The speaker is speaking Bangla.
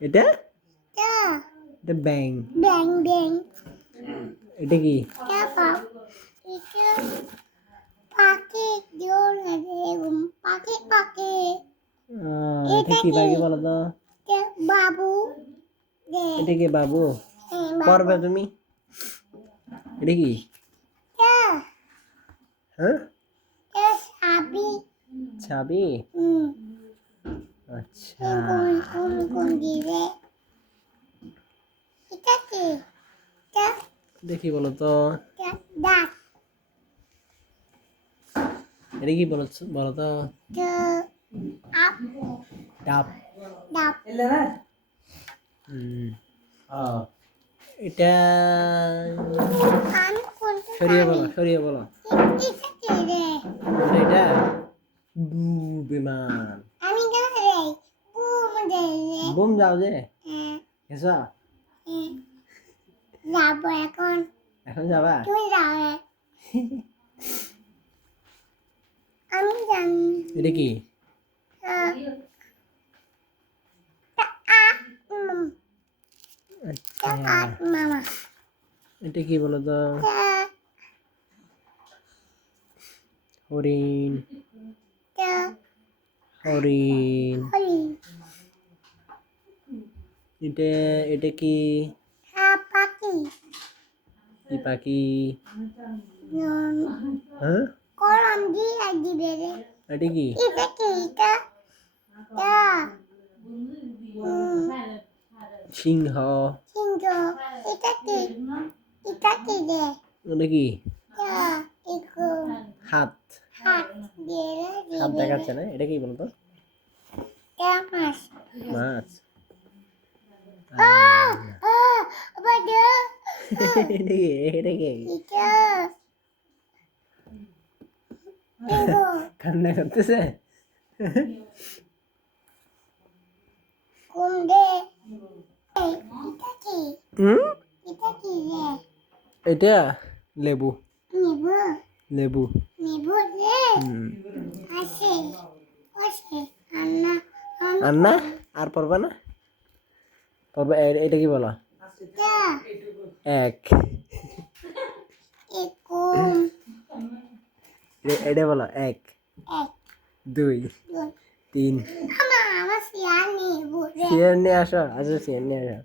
এটা টা এটা ব্যাং। ব্যাং ব্যাং এটা কি? টা পাপ এটা পাখি জোরে বেগুন পাখি পাখি এটা কি পাখি বলো তো? টা বাবু দে এটা কি বাবু? পড়বে তুমি? এটা কি? টা হ্যাঁ, টা সাবি ছাবি। হুম আচ্ছা, কোন দিবে এটা কি টা দেখি বলো তো। টা ডাক এটা কি বলো বলো তো? টা আপ ডাব। ডাব হুম, এটা কান কোনটা সরিয়ে কানি বলো, সরিয়ে বলো। এটা কি রে এটা বু বিমান। আমি কেন রে বুম দে রে বুম যাও যে হ্যাঁ এসা। হ্যাঁ যাবো এখন এখন যাবা? তুই যাবে আমি জানি এটা কি? আচ্ছা, মামা এটা কি বলো তো? হরিণ, হরিণ। এটা এটা কি? পাখি কি পাখি? হ্যাঁ, কলম দিয়ে দিবে রে এটা কি? এটা কি এটা সিংহ। সিংহ এটা কি এটা কি রে এটা কি? একটু হাত। হাত দিয়ে হাত দিবে দেখাচ্ছে না, এটা কি বলতো? মাছ মাছ। বাবা এটা কি? এটা কি? এটা এগো কান্না করতেছে। কুমড়ে এটা কি হুম, এটা কি রে এটা লেবু, নেবু লেবু। নেবু রে হুম, আসে আসে আন্না আর না, আর পড়বা না? পড়বা। এটা কি বলো? এটা এক। একুম এটা বলো এক, এক দুই, দুই তিন। আমার শিয়াল নেবু রে চেয়ার নিয়ে আসো, আসো চেয়ার নিয়ে আসো।